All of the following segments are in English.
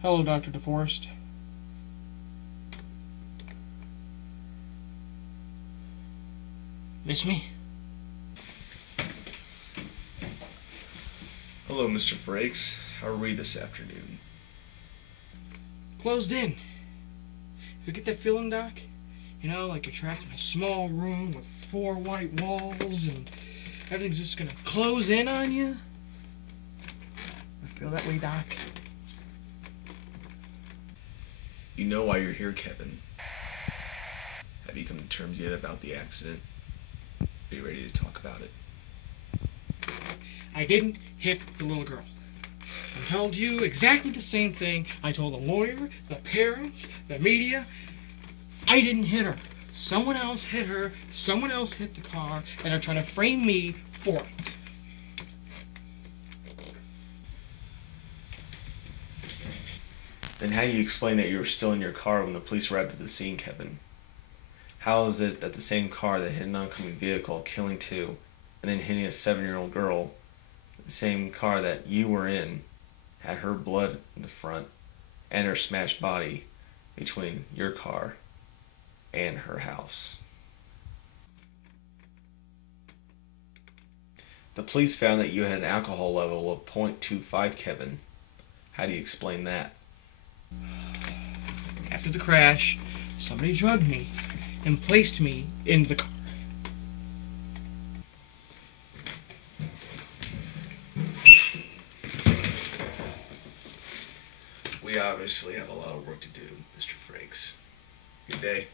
Hello, Dr. DeForest. Miss me? Hello, Mr. Frakes. How are we this afternoon? Closed in. You get that feeling, Doc? You know, like you're trapped in a small room with 4 white walls and everything's just gonna close in on you? I feel that way, Doc. You know why you're here, Kevin. Have you come to terms yet about the accident? Are you ready to talk about it? I didn't hit the little girl. I told you exactly the same thing I told the lawyer, the parents, the media. I didn't hit her. Someone else hit her, someone else hit the car, and they're trying to frame me for it. Then how do you explain that you were still in your car when the police arrived at the scene, Kevin? How is it that the same car that hit an oncoming vehicle, killing 2, and then hitting a 7-year-old girl, the same car that you were in, had her blood in the front and her smashed body between your car and her house? The police found that you had an alcohol level of 0.25, Kevin. How do you explain that? After the crash, somebody drugged me and placed me in the car. We obviously have a lot of work to do, Mr. Frakes. Good day.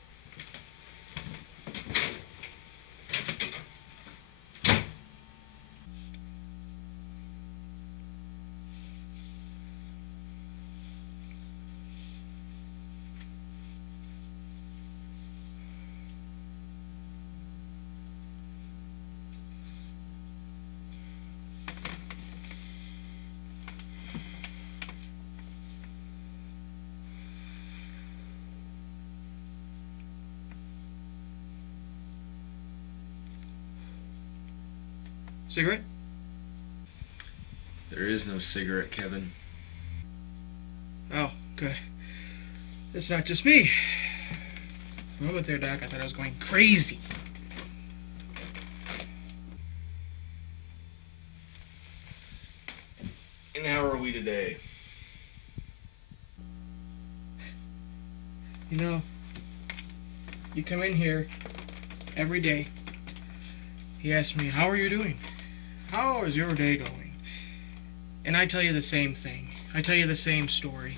Cigarette? There is no cigarette, Kevin. Oh, good. It's not just me. For a moment there, Doc, I thought I was going crazy. And how are we today? You know, you come in here every day. He asks me, how are you doing? How is your day going? And I tell you the same thing. I tell you the same story.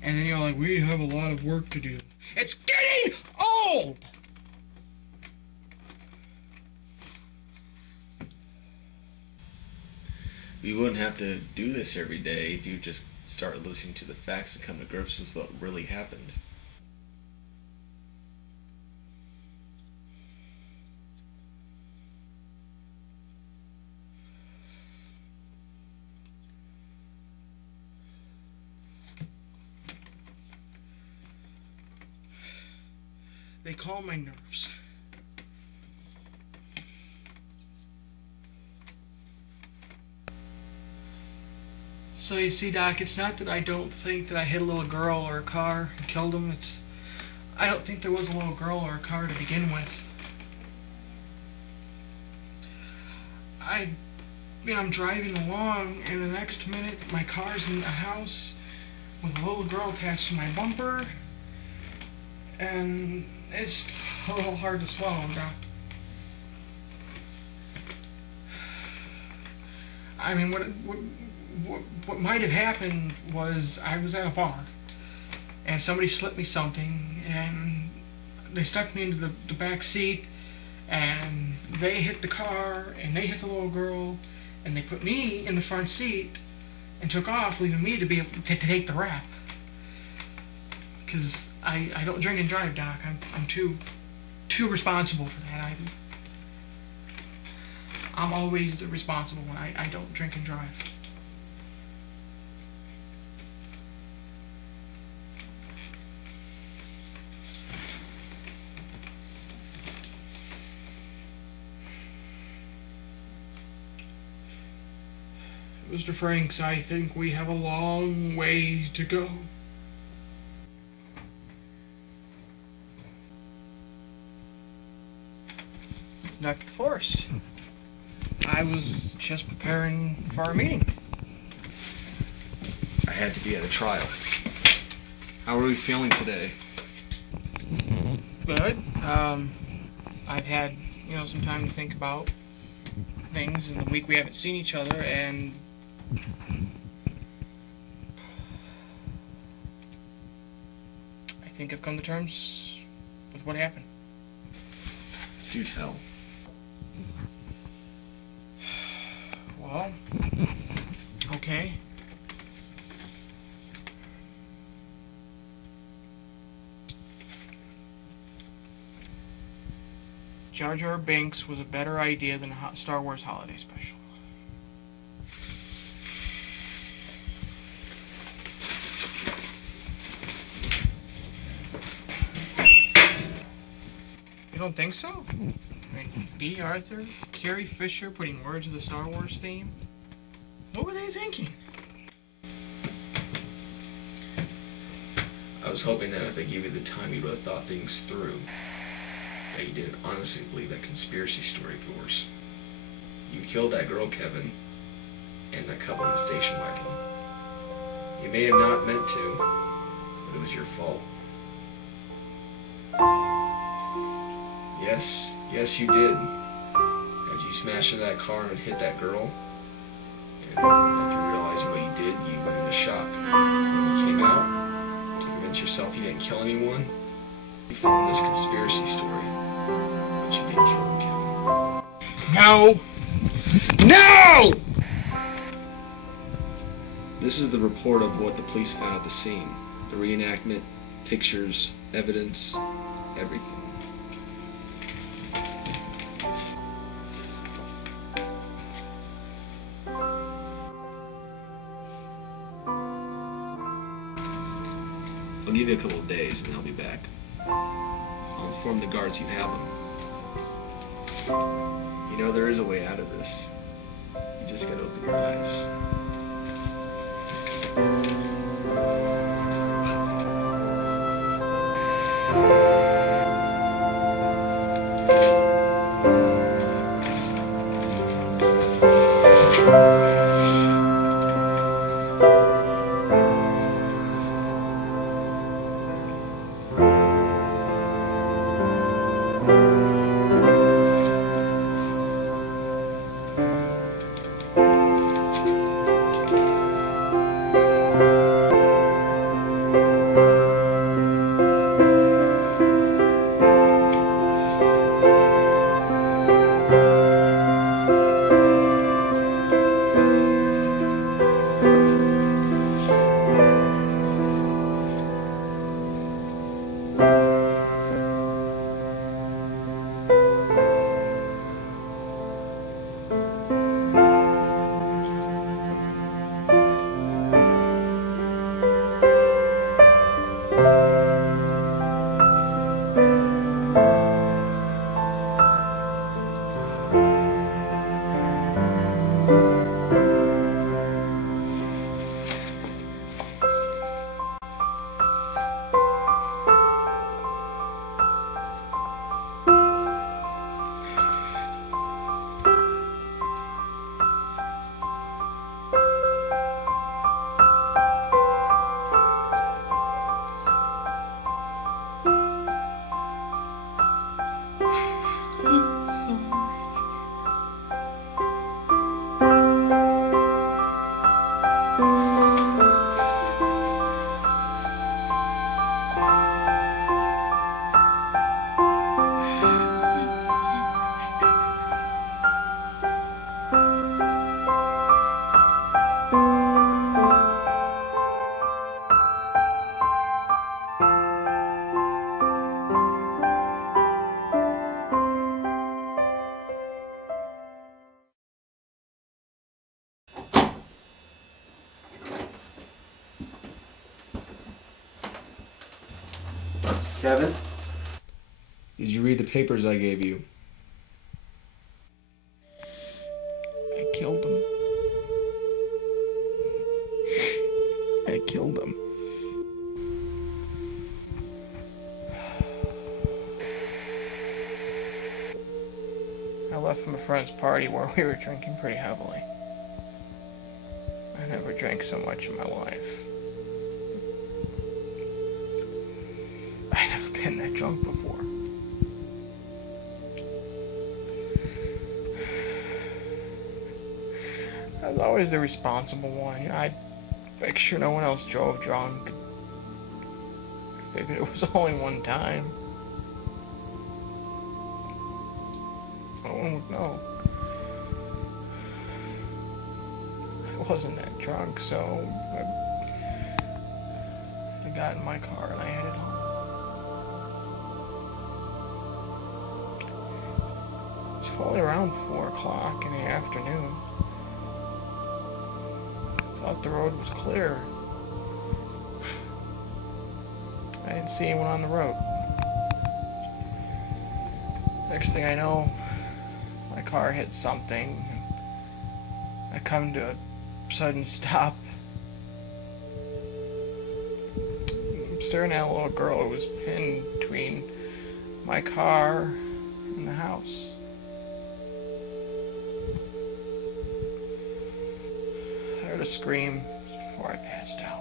And then you're like, we have a lot of work to do. It's getting old! We wouldn't have to do this every day if you just start listening to the facts and come to grips with what really happened. They calm my nerves. So you see, Doc, it's not that I don't think that I hit a little girl or a car and killed him. I don't think there was a little girl or a car to begin with. I'm driving along, and the next minute my car's in a house with a little girl attached to my bumper, and it's a little hard to swallow, Doc. I mean, what might have happened was I was at a bar, and somebody slipped me something, and they stuck me into the back seat, and they hit the car, and they hit the little girl, and they put me in the front seat and took off, leaving me to be able to take the rap. Because I don't drink and drive, Doc. I'm too responsible for that. I'm always the responsible one. I don't drink and drive. Mr. Frakes, I think we have a long way to go. Dr. Forrest, I was just preparing for our meeting. I had to be at a trial. How are we feeling today? Good. I've had, some time to think about things in the week we haven't seen each other, and I think I've come to terms with what happened. Do tell. Well, okay. Jar Jar Binks was a better idea than a Star Wars holiday special. You don't think so? I mean, B. Arthur, Carrie Fisher putting words to the Star Wars theme? What were they thinking? I was hoping that if they gave you the time, you would have thought things through. That you didn't honestly believe that conspiracy story of yours. You killed that girl, Kevin, and that couple in the station wagon. You may have not meant to, but it was your fault. Yes, you did. As you smashed into that car and hit that girl, and after realizing what you did, you went into shock. When you came out, to convince yourself you didn't kill anyone, you formed this conspiracy story. But you did kill him, Kevin. No! No! This is the report of what the police found at the scene. The reenactment, pictures, evidence, everything. I'll give you a couple of days and I'll be back. I'll inform the guards you have them. You know there is a way out of this. You just gotta open your eyes. Kevin? Did you read the papers I gave you? I killed him. I killed him. I left from a friend's party where we were drinking pretty heavily. I never drank so much in my life. I'd never been that drunk before. I was always the responsible one. I'd make sure no one else drove drunk. I figured it was only one time. No one would know. I wasn't that drunk, so I got in my car and I headed home. It was only around 4 o'clock in the afternoon. I thought the road was clear. I didn't see anyone on the road. Next thing I know, my car hit something. I come to a sudden stop. I'm staring at a little girl who was pinned between my car and the house. I heard a scream before I passed out.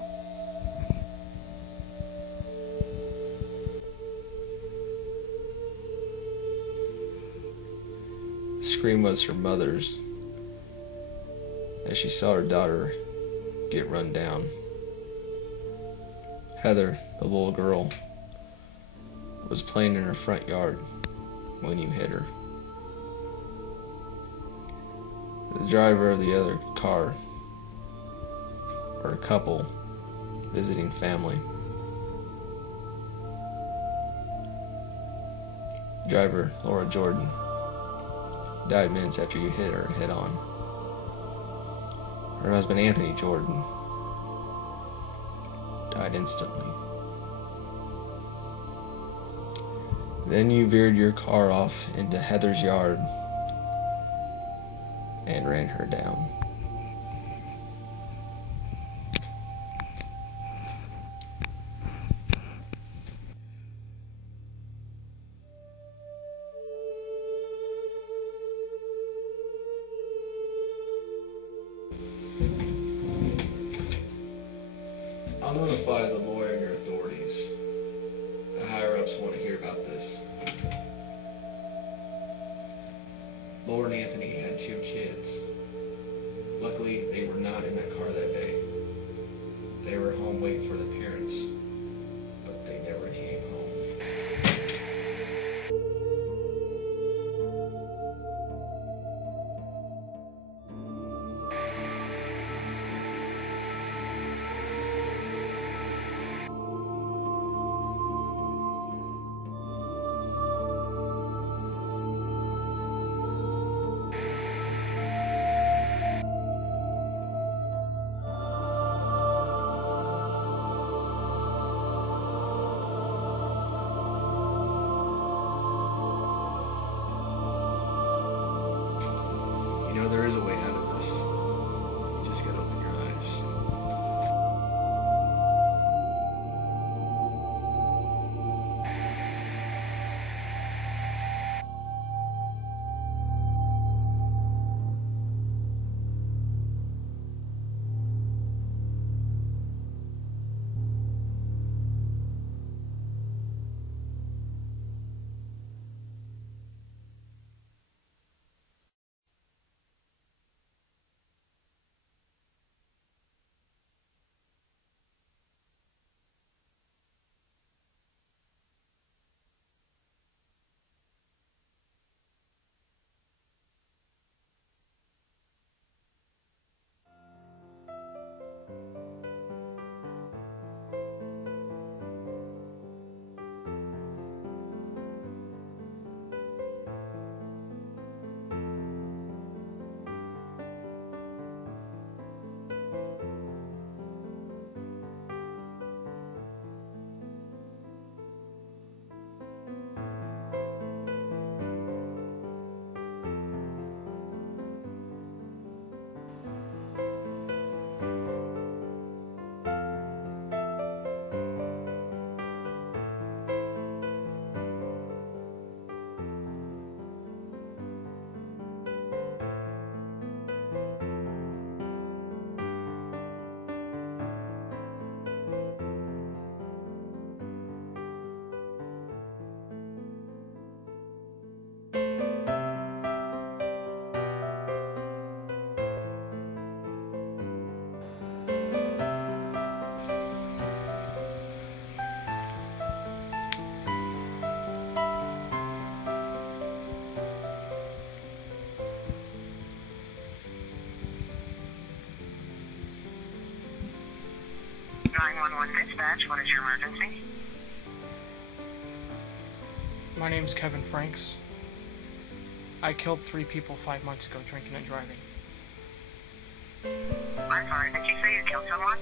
The scream was her mother's as she saw her daughter get run down. Heather, the little girl, was playing in her front yard when you hit her. The driver of the other car were a couple visiting family. Driver, Laura Jordan, died minutes after you hit her head on. Her husband, Anthony Jordan, died instantly. Then you veered your car off into Heather's yard and ran her down. I'll notify the lawyer and your authorities. The higher-ups want to hear about this. Laura and Anthony had 2 kids. Luckily, they were not in that car that day. They were home waiting for their parents, but they never came home. You know, there is a way out of this. You just gotta open your eyes. 911 dispatch, what is your emergency? My name's Kevin Frakes. I killed 3 people 5 months ago drinking and driving. I'm sorry, did you say you killed someone?